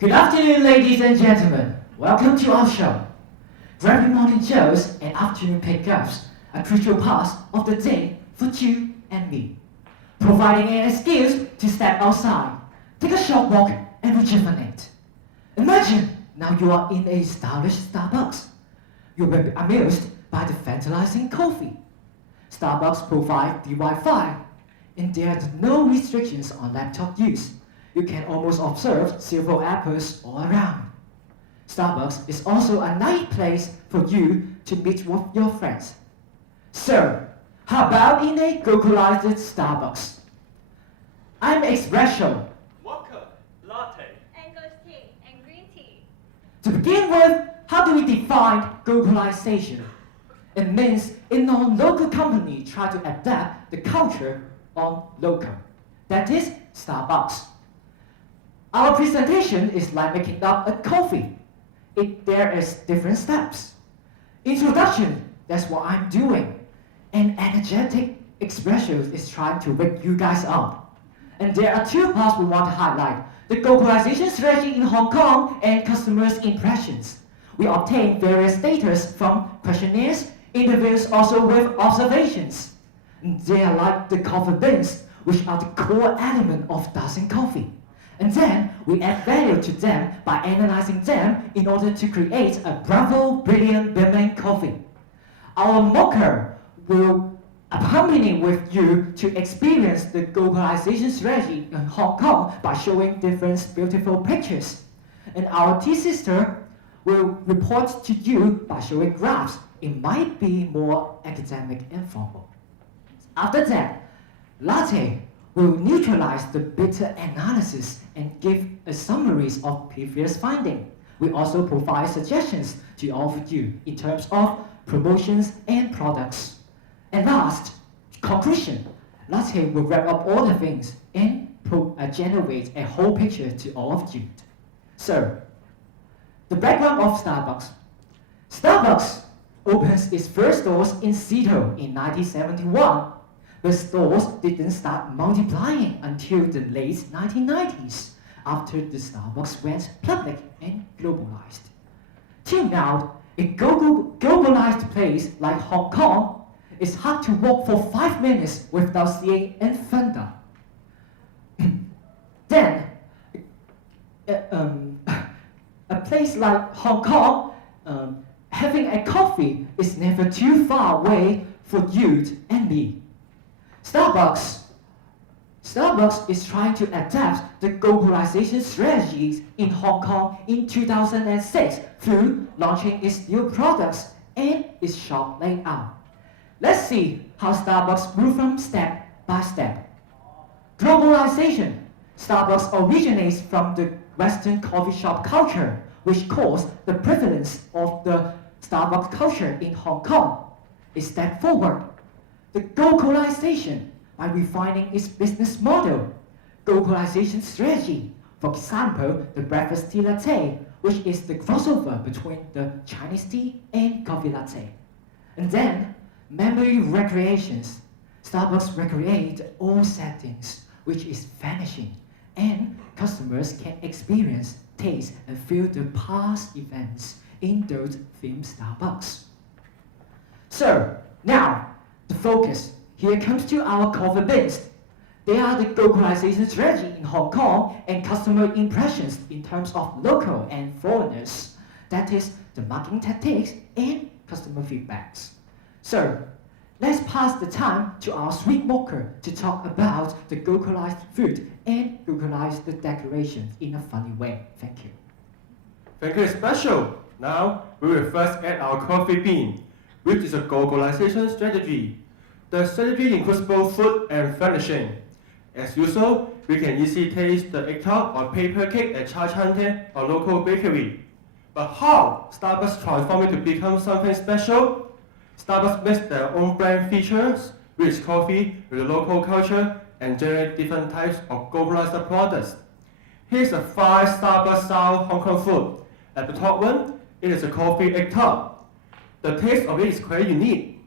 Good afternoon, ladies and gentlemen. Welcome to our show. Every morning shows and afternoon pickups are crucial parts of the day for you and me, providing an excuse to step outside, take a short walk, and rejuvenate. Imagine now you are in a stylish Starbucks. You will be amused by the tantalizing coffee. Starbucks provide the Wi-Fi, and there are no restrictions on laptop use. You can almost observe several apples all around. Starbucks is also a nice place for you to meet with your friends. So, how about in a Glocalized Starbucks? I'm espresso. Mocha, latte. English tea and green tea. To begin with, how do we define glocalization? It means a non-local company try to adapt the culture on local. That is Starbucks. Our presentation is like making up a coffee. There is different steps. Introduction, that's what I'm doing. An energetic expression is trying to wake you guys up. And there are two parts we want to highlight. The glocalization strategy in Hong Kong and customers' impressions. We obtain various data from questionnaires, interviews also with observations. And they are like the coffee beans, which are the core element of dozen coffee. And then we add value to them by analyzing them in order to create a bravo, brilliant, beaming coffee. Our mocha will accompany with you to experience the glocalization strategy in Hong Kong by showing different beautiful pictures. And our tea sister will report to you by showing graphs. It might be more academic and formal. After that, latte will neutralize the bitter analysis and give a summaries of previous findings. We also provide suggestions to all of you in terms of promotions and products. And last, conclusion. Latte will wrap up all the things and generate a whole picture to all of you. So, the background of Starbucks. Starbucks opens its first stores in Seattle in 1971. The stores didn't start multiplying until the late 1990s, after the Starbucks went public and globalized. Till now, a globalized place like Hong Kong is hard to walk for 5 minutes without seeing an thunder. Then, a place like Hong Kong, having a coffee is never too far away for you and me. Starbucks is trying to adapt the glocalization strategies in Hong Kong in 2006 through launching its new products and its shop layout. Let's see how Starbucks moved from step by step. Globalization. Starbucks originates from the Western coffee shop culture, which caused the prevalence of the Starbucks culture in Hong Kong. A step forward. The glocalization by refining its business model. Glocalization strategy. For example, the breakfast tea latte, which is the crossover between the Chinese tea and coffee latte. And then, memory recreations. Starbucks recreate all settings, which is vanishing, and customers can experience, taste, and feel the past events in those themed Starbucks. So, now, the focus. Here comes to our coffee beans. They are the glocalization strategy in Hong Kong and customer impressions in terms of local and foreigners. That is the marketing tactics and customer feedbacks. So, let's pass the time to our sweet mocha to talk about the glocalized food and glocalized decorations in a funny way. Thank you. Thank you, Special. Now, we will first add our coffee bean, which is a glocalization strategy. The strategy includes both food and furnishing. As usual, we can easily taste the egg tart or paper cake at Chai Chan or local bakery. But how Starbucks transform it to become something special? Starbucks makes their own brand features, rich coffee with the local culture, and generate different types of globalized products. Here's a 5 Starbucks style Hong Kong food. At the top one, it is a coffee egg tart. The taste of it is quite unique,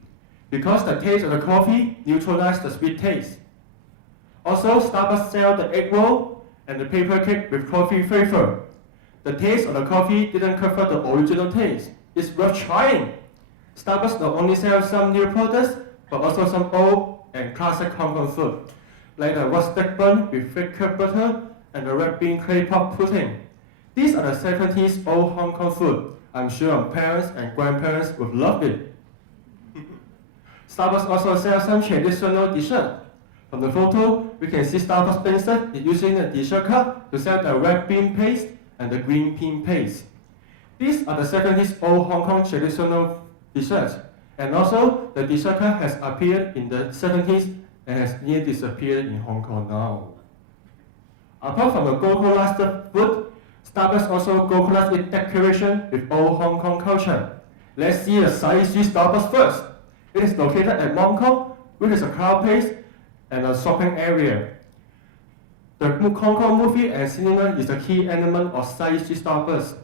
because the taste of the coffee neutralizes the sweet taste. Also, Starbucks sells the egg roll and the paper cake with coffee flavor. The taste of the coffee didn't cover the original taste. It's worth trying. Starbucks not only sells some new products, but also some old and classic Hong Kong food, like the rustic bun with thicker butter and the red bean clay pot pudding. These are the 70s old Hong Kong food. I'm sure our parents and grandparents would love it. Starbucks also sells some traditional dishes. From the photo, we can see Starbucks Spencer is using a dessert cup to sell the red bean paste and the green bean paste. These are the 70s old Hong Kong traditional desserts. And also, the dessert cup has appeared in the 70s and has nearly disappeared in Hong Kong now. Apart from the Glocalised food, Starbucks also Glocalized its decoration with old Hong Kong culture. Let's see the Seng Starbucks first. It is located at Mong Kok, which is a crowd place and a shopping area. The Hong Kong movie and cinema is a key element of Seng Starbucks.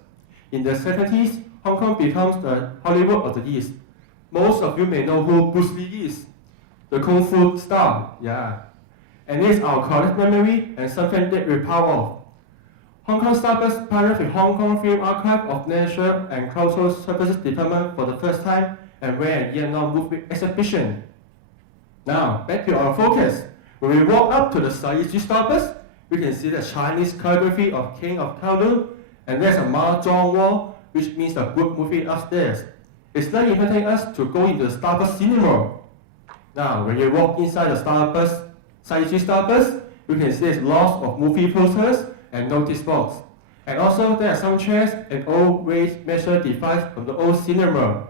In the 70s, Hong Kong becomes the Hollywood of the East. Most of you may know who Bruce Lee is, the Kung Fu star, yeah. And it is our collective memory and something that we're proud of. Hong Kong Starbucks partnered with Hong Kong Film Archive of Nature and Cultural Services Department for the first time and ran a year-long movie exhibition. Now, back to our focus. When we walk up to the Seng Starbucks, we can see the Chinese calligraphy of King of Kowloon, and there's a Mahjong wall, which means a good movie upstairs. It's like inviting us to go into the Starbucks cinema. Now, when you walk inside the Starbucks, Seng Starbucks, you can see there's lots of movie posters and notice boards. And also, there are some chairs and old weight measure device from the old cinema.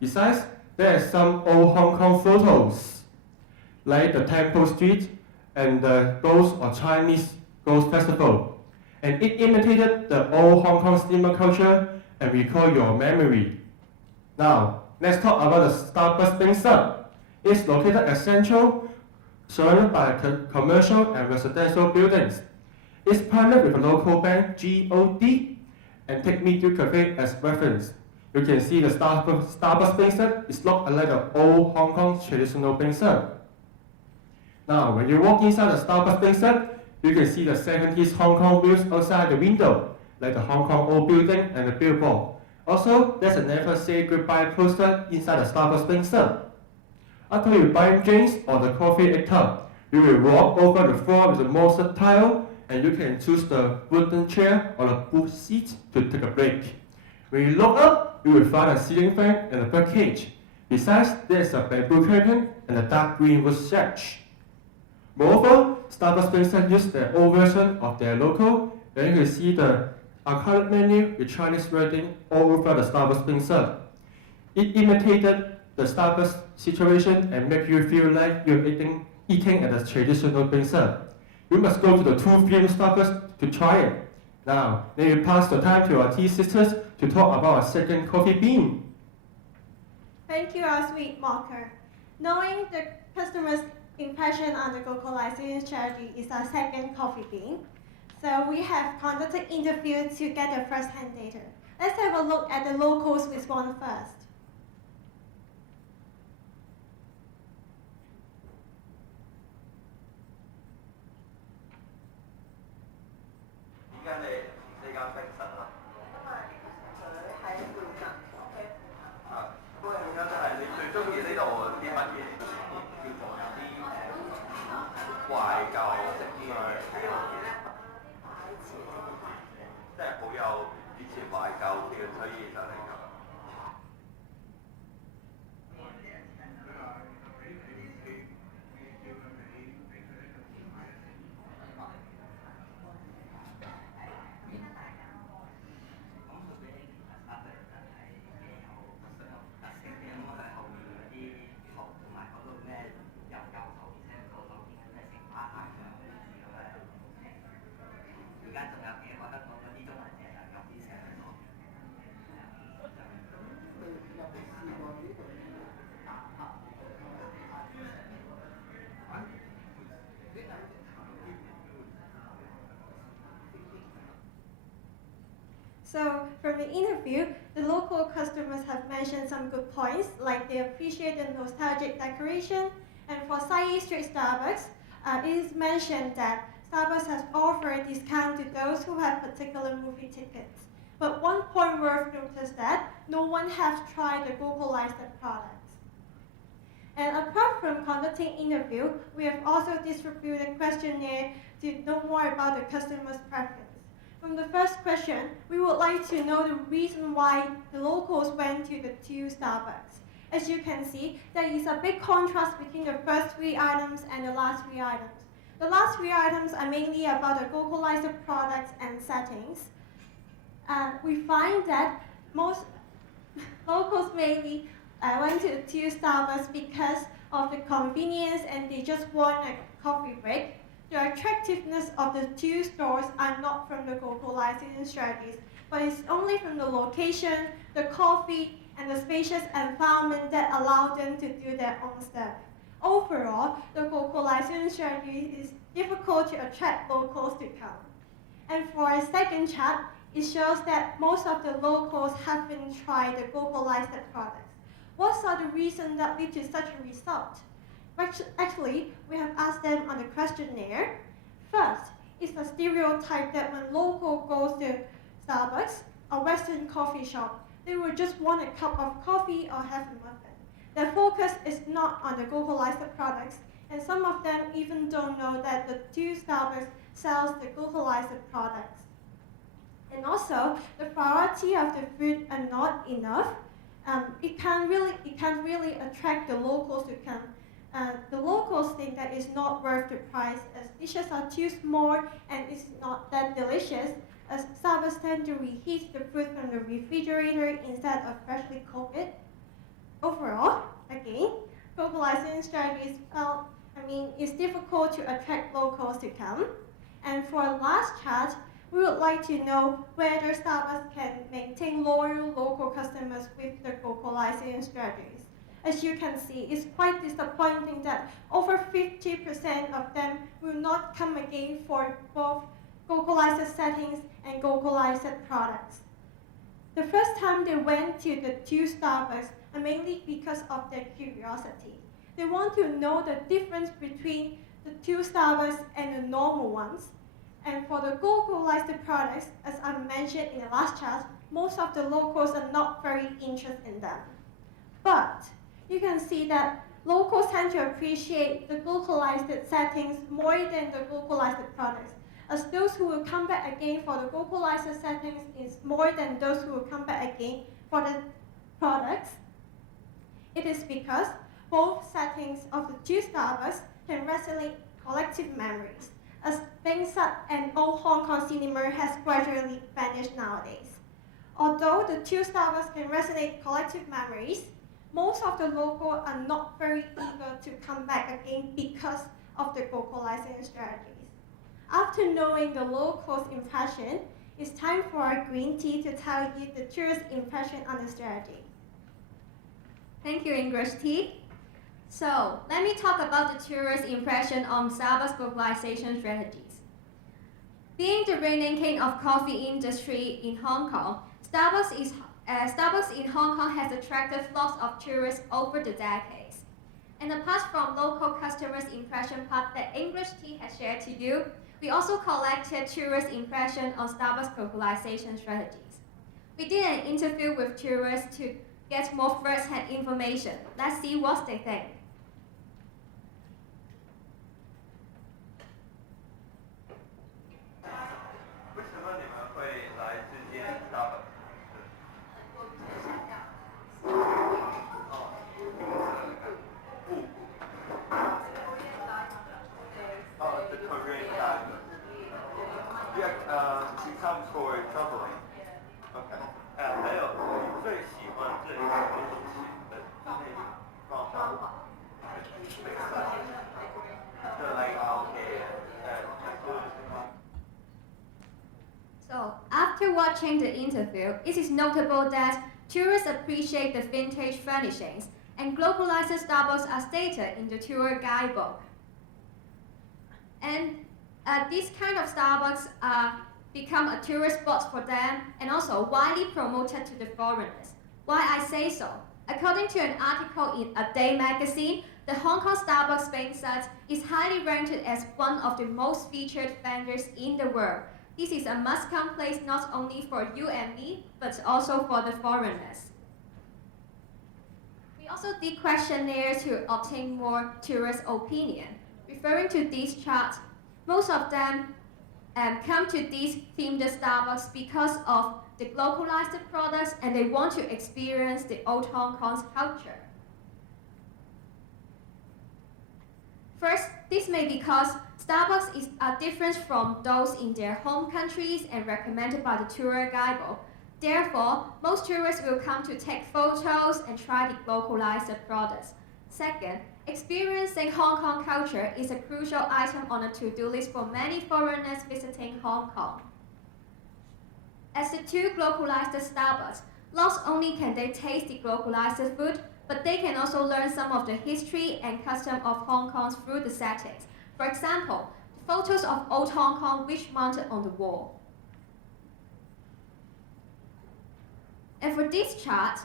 Besides, there are some old Hong Kong photos, like the Temple Street and the Ghost or Chinese Ghost Festival. And it imitated the old Hong Kong cinema culture and recall your memory. Now, let's talk about the Starbucks Spencer. It's located at Central, surrounded by commercial and residential buildings. It's partnered with a local bank, GOD, and take me to cafe as reference. You can see the Starbucks Spencer is looked like the old Hong Kong traditional Spencer. Now, when you walk inside the Starbucks Spencer, you can see the 70s Hong Kong views outside the window, like the Hong Kong old building and the billboard. Also, there's a never say goodbye poster inside the Starbucks Spencer. After you buy drinks or the coffee egg tub, you will walk over the floor with the molded tile and you can choose the wooden chair or the booth seat to take a break. When you look up, you will find a ceiling fan and a bird cage. Besides, there is a bamboo curtain and a dark green wood sash. Moreover, Starbucks Spencer used the old version of their logo, and you can see the arcade menu with Chinese writing all over the Starbucks Spencer. It imitated the Starbucks situation and make you feel like you're eating at a traditional Spencer. You must go to the two film Starbucks to try it. Now, let me pass the time to our tea sisters to talk about our second coffee bean. Thank you, our sweet marker. Knowing the customer's impression on the glocalization strategy is our second coffee bean. So we have conducted interview to get the first-hand data. Let's have a look at the locals' response first. So from the interview, the local customers have mentioned some good points, like they appreciate the nostalgic decoration. And for Seng Street Starbucks, it is mentioned that Starbucks has offered a discount to those who have particular movie tickets. But one point worth notice that no one has tried the Glocalized products. And apart from conducting interview, we have also distributed questionnaire to know more about the customer's preference. From the first question, we would like to know the reason why the locals went to the two Starbucks. As you can see, there is a big contrast between the first three items and the last three items. The last three items are mainly about the Glocalized products and settings. We find that most locals mainly went to the two Starbucks because of the convenience and they just want a coffee break. The attractiveness of the two stores are not from the globalization strategies, but it's only from the location, the coffee, and the spacious environment that allow them to do their own stuff. Overall, the globalization strategy is difficult to attract locals to come. And for a second chart, it shows that most of the locals haven't tried the globalized products. What are the reasons that lead to such a result? Actually, we have asked them on the questionnaire. First, it's a stereotype that when local goes to Starbucks, a Western coffee shop, they will just want a cup of coffee or have a muffin. Their focus is not on the globalized products, and some of them even don't know that the two Starbucks sells the globalized products. And also, the variety of the food are not enough. It can't really attract the locals to come. The locals think that it's not worth the price as dishes are too small and it's not that delicious, as Starbucks tend to reheat the food from the refrigerator instead of freshly cook it. Overall, again, globalization strategies, it's difficult to attract locals to come. And for the last chart, we would like to know whether Starbucks can maintain loyal local customers with the globalization strategies. As you can see, it's quite disappointing that over 50% of them will not come again for both globalized settings and globalized products. The first time they went to the two Starbucks are mainly because of their curiosity. They want to know the difference between the two Starbucks and the normal ones. And for the globalized products, as I mentioned in the last chart, most of the locals are not very interested in them. But you can see that locals tend to appreciate the globalized settings more than the globalized products, as those who will come back again for the globalized settings is more than those who will come back again for the products. It is because both settings of the two Starbucks can resonate collective memories, as things such an old Hong Kong cinema has gradually vanished nowadays. Although the two Starbucks can resonate collective memories, most of the locals are not very eager to come back again because of the globalization strategies. After knowing the locals' impression, it's time for our green tea to tell you the tourist impression on the strategy. Thank you, English tea. So, let me talk about the tourist impression on Starbucks globalization strategies. Being the reigning king of coffee industry in Hong Kong, Starbucks in Hong Kong has attracted lots of tourists over the decades. And apart from local customers' impression part that English tea has shared to you, we also collected tourist impression on Starbucks globalization strategies. We did an interview with tourists to get more first-hand information. Let's see what they think. Come for traveling. Okay. 还有你最喜欢这里的东西的内容方法。So, after watching the interview, it is notable that tourists appreciate the vintage furnishings, and globalized Starbucks are stated in the tour guidebook. And these kind of Starbucks become a tourist spot for them and also widely promoted to the foreigners. Why I say so? According to an article in A Day magazine, the Hong Kong Starbucks Spain set is highly ranked as one of the most featured vendors in the world. This is a must-come place not only for you and me, but also for the foreigners. We also did questionnaires to obtain more tourist opinion. Referring to this chart, most of them come to these themed Starbucks because of the glocalized products and they want to experience the old Hong Kong's culture. First, this may be because Starbucks are different from those in their home countries and recommended by the tour guide book. Therefore, most tourists will come to take photos and try the glocalized products. Second, experiencing Hong Kong culture is a crucial item on the to-do list for many foreigners visiting Hong Kong. As the two glocalized Starbucks, not only can they taste the glocalized food, but they can also learn some of the history and custom of Hong Kong through the settings. For example, the photos of old Hong Kong which mounted on the wall. And for this chart,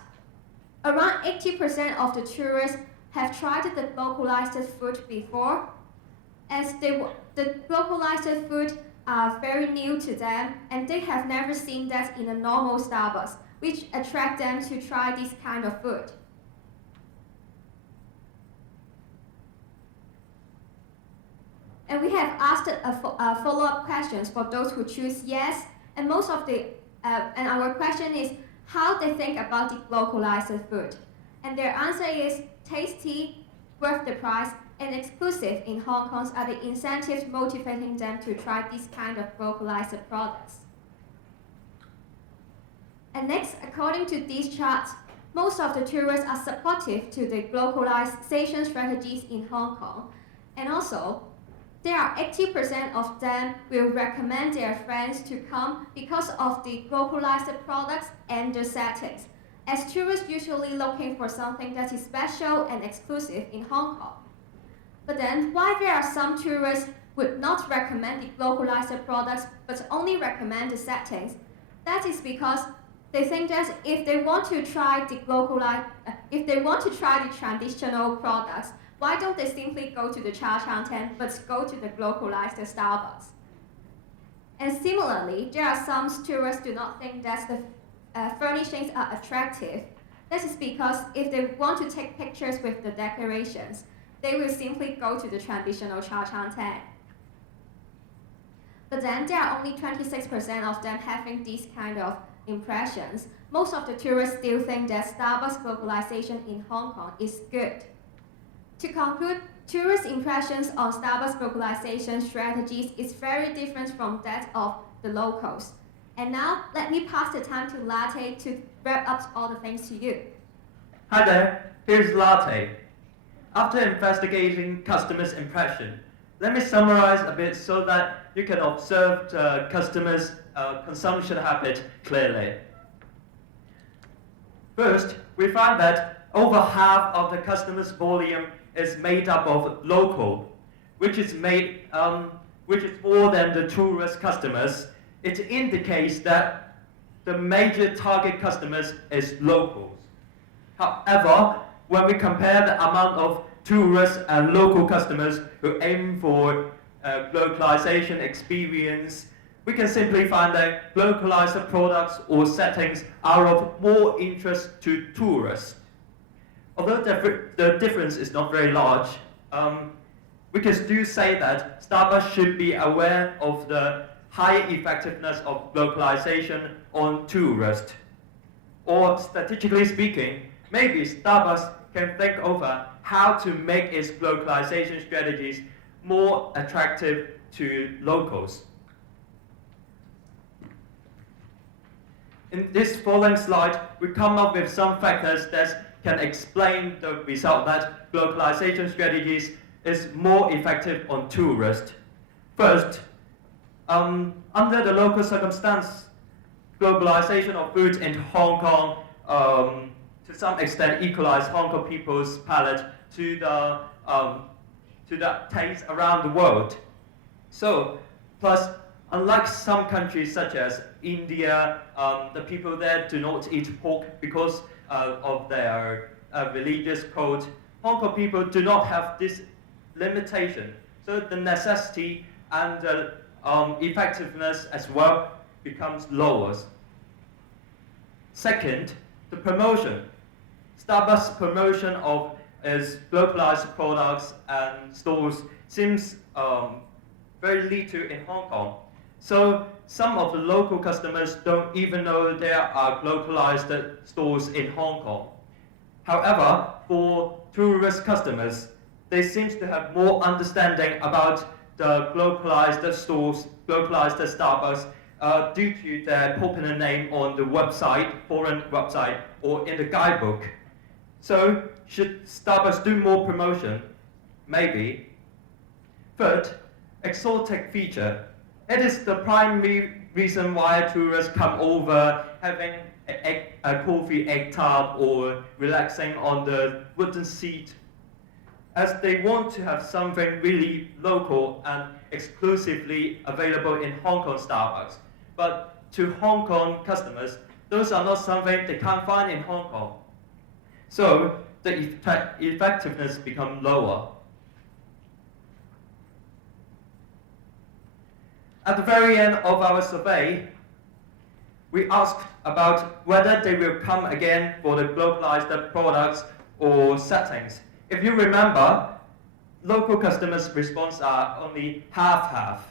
around 80% of the tourists have tried the localized food before, as the localized food are very new to them and they have never seen that in a normal Starbucks, which attract them to try this kind of food. And we have asked follow-up questions for those who choose yes, and most of the and our question is how they think about the localized food. And their answer is tasty, worth the price, and exclusive in Hong Kong are the incentives motivating them to try this kind of localized products. And next, according to these charts, most of the tourists are supportive to the glocalization strategies in Hong Kong. And also, there are 80% of them will recommend their friends to come because of the glocalized products and the settings, as tourists usually looking for something that is special and exclusive in Hong Kong. But then, why there are some tourists would not recommend the glocalized products but only recommend the settings? That is because they think that if they want to try the traditional products, why don't they simply go to the Cha Chang tent but go to the glocalized Starbucks? And similarly, there are some tourists do not think that the furnishings are attractive. This is because if they want to take pictures with the decorations, they will simply go to the traditional Cha Chang tent. But then there are only 26% of them having these kind of impressions. Most of the tourists still think that Starbucks glocalization in Hong Kong is good. To conclude, tourist impressions on Starbucks glocalization strategies is very different from that of the locals. And now, let me pass the time to Latte to wrap up all the things to you. Hi there, here's Latte. After investigating customers' impression, let me summarize a bit so that you can observe the customers' consumption habit clearly. First, we find that over half of the customers' volume is made up of local, which is more than the tourist customers. It indicates that the major target customers is locals. However, when we compare the amount of tourists and local customers who aim for localization experience, we can simply find that localized products or settings are of more interest to tourists. Although the difference is not very large, we can still say that Starbucks should be aware of the high effectiveness of localization on tourists. Or statistically speaking, maybe Starbucks can think over how to make its localization strategies more attractive to locals. In this following slide, we come up with some factors that can explain the result that localization strategies is more effective on tourists. First, under the local circumstance, globalization of food in Hong Kong to some extent equalize Hong Kong people's palate to the taste around the world. So, plus, unlike some countries such as India, the people there do not eat pork because of their religious code. Hong Kong people do not have this limitation. So the necessity and the effectiveness as well becomes lower. Second, the promotion. Starbucks' promotion of its localized products and stores seems very little in Hong Kong. So some of the local customers don't even know there are localized stores in Hong Kong. However, for tourist customers, they seem to have more understanding about the localized stores, localized Starbucks, due to their popular name on the website, foreign website, or in the guidebook. So, should Starbucks do more promotion? Maybe. Third, exotic feature. It is the primary reason why tourists come over having a coffee egg tart or relaxing on the wooden seat, as they want to have something really local and exclusively available in Hong Kong Starbucks. But to Hong Kong customers, those are not something they can't find in Hong Kong. So the effectiveness becomes lower. At the very end of our survey, we asked about whether they will come again for the localized products or settings. If you remember, local customers' response are only half-half,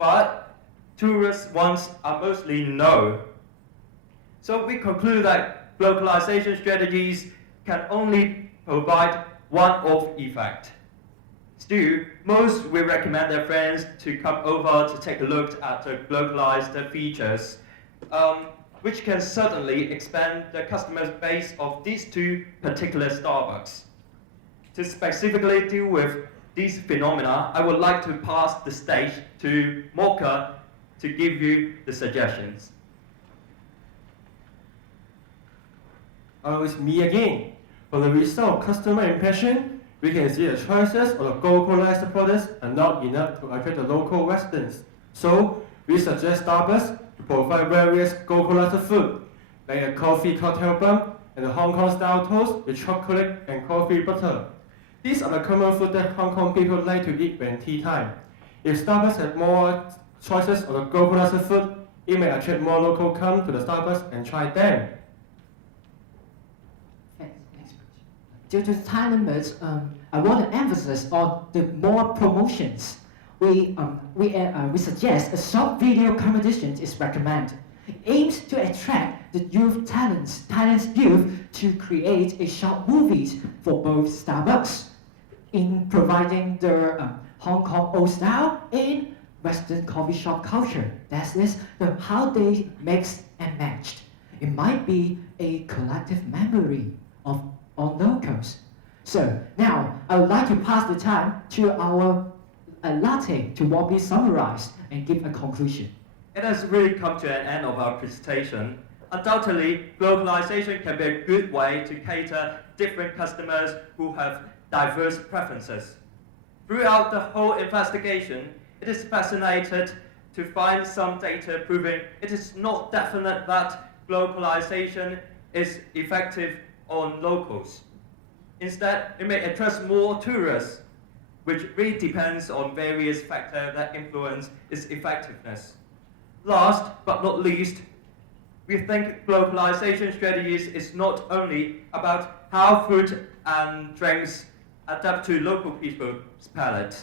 but tourist ones are mostly no. So we conclude that localization strategies can only provide one-off effect. Still, most will recommend their friends to come over to take a look at the localized features, which can certainly expand the customer base of these two particular Starbucks. To specifically deal with these phenomena, I would like to pass the stage to Mocha to give you the suggestions. It's me again. For the result of customer impression, we can see the choices of the localized products are not enough to attract the local residents. So, we suggest Starbucks to provide various localized food, like a coffee cocktail bun and a Hong Kong style toast with chocolate and coffee butter. These are the common food that Hong Kong people like to eat when tea time. If Starbucks had more choices of the localized food, it may attract more locals come to the Starbucks and try them. Due to time limits, I want to emphasize on the more promotions. We suggest a short video competition is recommended. It aims to attract the youth talents youth to create a short movies for both Starbucks in providing their Hong Kong old style and Western coffee shop culture. That is how they mix and matched. It might be a collective memory of all locals. So now I would like to pass the time to our latte to warmly summarize and give a conclusion. It has really come to an end of our presentation. Undoubtedly, globalization can be a good way to cater different customers who have diverse preferences. Throughout the whole investigation, it is fascinating to find some data proving it is not definite that globalization is effective on locals. Instead, it may attract more tourists, which really depends on various factors that influence its effectiveness. Last but not least, we think globalization strategies is not only about how food and drinks adapt to local people's palate.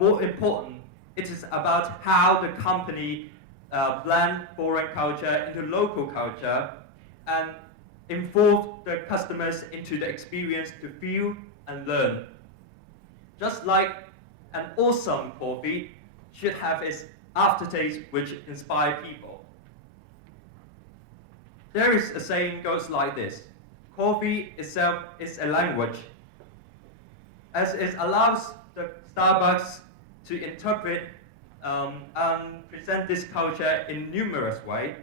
More important, it is about how the company blend foreign culture into local culture and involve the customers into the experience to feel and learn. Just like an awesome coffee should have its aftertaste which inspire people. There is a saying goes like this: coffee itself is a language, as it allows the Starbucks to interpret and present this culture in numerous ways,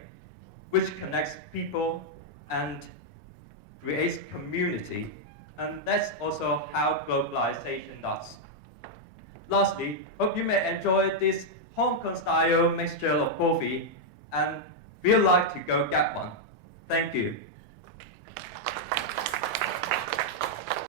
which connects people and creates community. And that's also how globalization does. Lastly, hope you may enjoy this Hong Kong style mixture of coffee and feel like to go get one. Thank you.